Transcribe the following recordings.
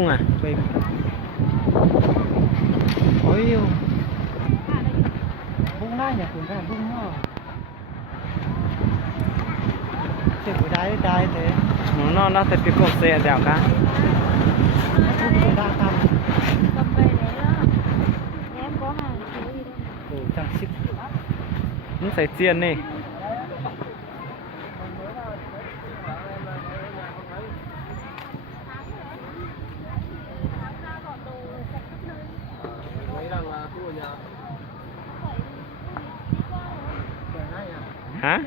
bung à? Về ôi yêu bung này nhỉ, cũng là bung đó. Chơi buổi đai thế. Nó thật cái cột xe dẻo cá. Bung đa tam. Cầm về đấy đó. Em có hàng thiếu gì đâu. Ồ, trang sức. Nó phải chiên đi. Hả?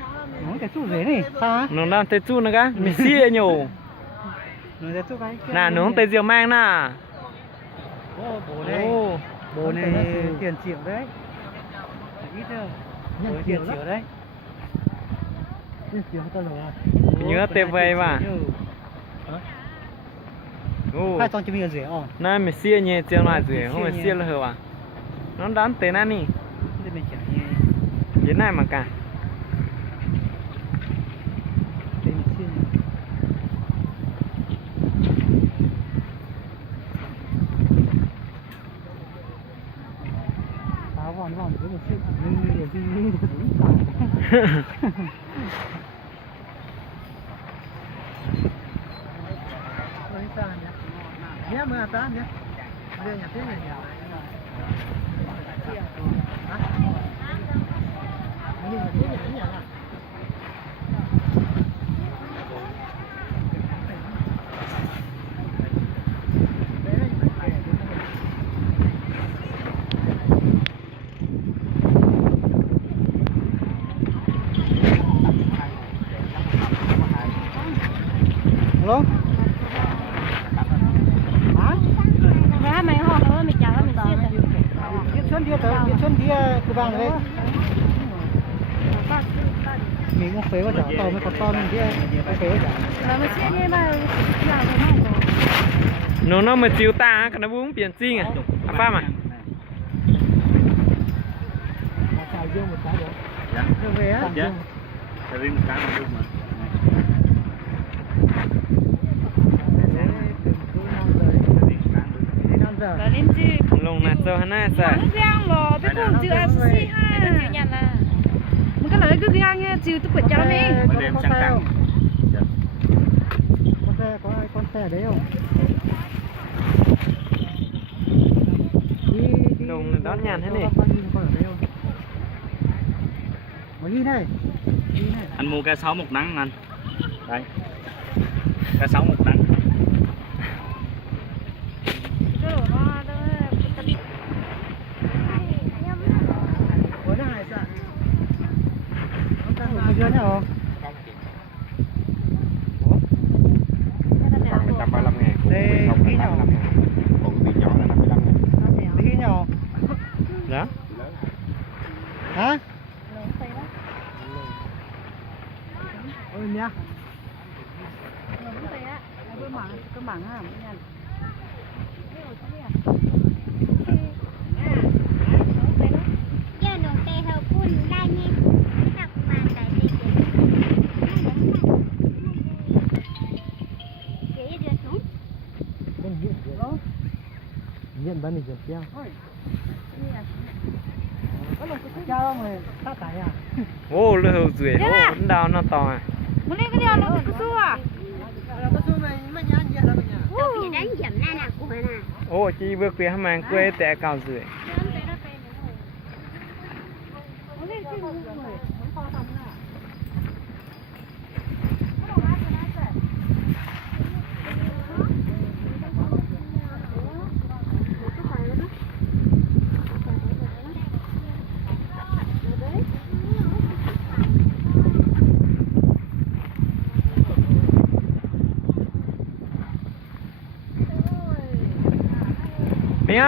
Nó cái chú rể này, sao? Nó đang tới chú nữa cá, mình xia nhiều. Nó cái chú cái. Nà nó tới rượu mang nà. Ô, bố này. Bố này tiền triệu đấy. Ít đâu. Tiền triệu đấy. Tiền triệu tao rồi. Nhớ tê về mà. Hai con cho mình rẻ ổn. Nà mình xia nhẹ chiều lại rẻ, không phải xia là hờ à? Nó đón tới nà nì. Để mình trả nhẹ. Đến này mà cả. Vòng cái một chiếc như nhé mưa ta nhé đây nhà tiếng này nhà Hello? Hả? Ra mày ho nữa mày chào mày xiết rồi. Biết xuân đi cứ vàng lên. Mình cũng phế vào chảo tàu mới có con mình đi phế vào chảo. Là mày xiết đi mà làm thế này rồi. Nó mà chiếu ta cái nó uống biển chi à? À pha mà. Xào dương một cái được. Dạ. Về á. Dạ. Xào riêng một cái mà được mà. Là lên chứ. Lồng nạt cho hắn á sao? Nó giang lò, biết không chữ SC ha. Nó chữ nhận là. Một cái lời cứ giang nha, chữ tôi quật cho nó đi. Mà đem sang căng. Con xe đấy không? Lồng này đón nhàn thế này. Đi này. Anh mua cá sấu một nắng anh. Đây. Cá sấu một nắng. Ủa nó hay sao? Nó ta ngủ chưa nhá không? 135.000 Đây, còn cái nhỏ. 55.000 còn cái nhỏ là 55.000. Cái nhỏ. Đó. Hả? Ôi nhá. Cái mảng ha, nhận. Diện bán mình treo. Treo mà ta tải à? Ô, lơ hầu rưỡi, ô, vẫn đào nó to à. Muốn lên cái điều nó cứ xua à? Có xu mày nhá gì là mình à? Tôi đánh giảm này nè, của nè. Ô, chị vừa quê hàm hàng quê tẻ cao rưỡi. Mia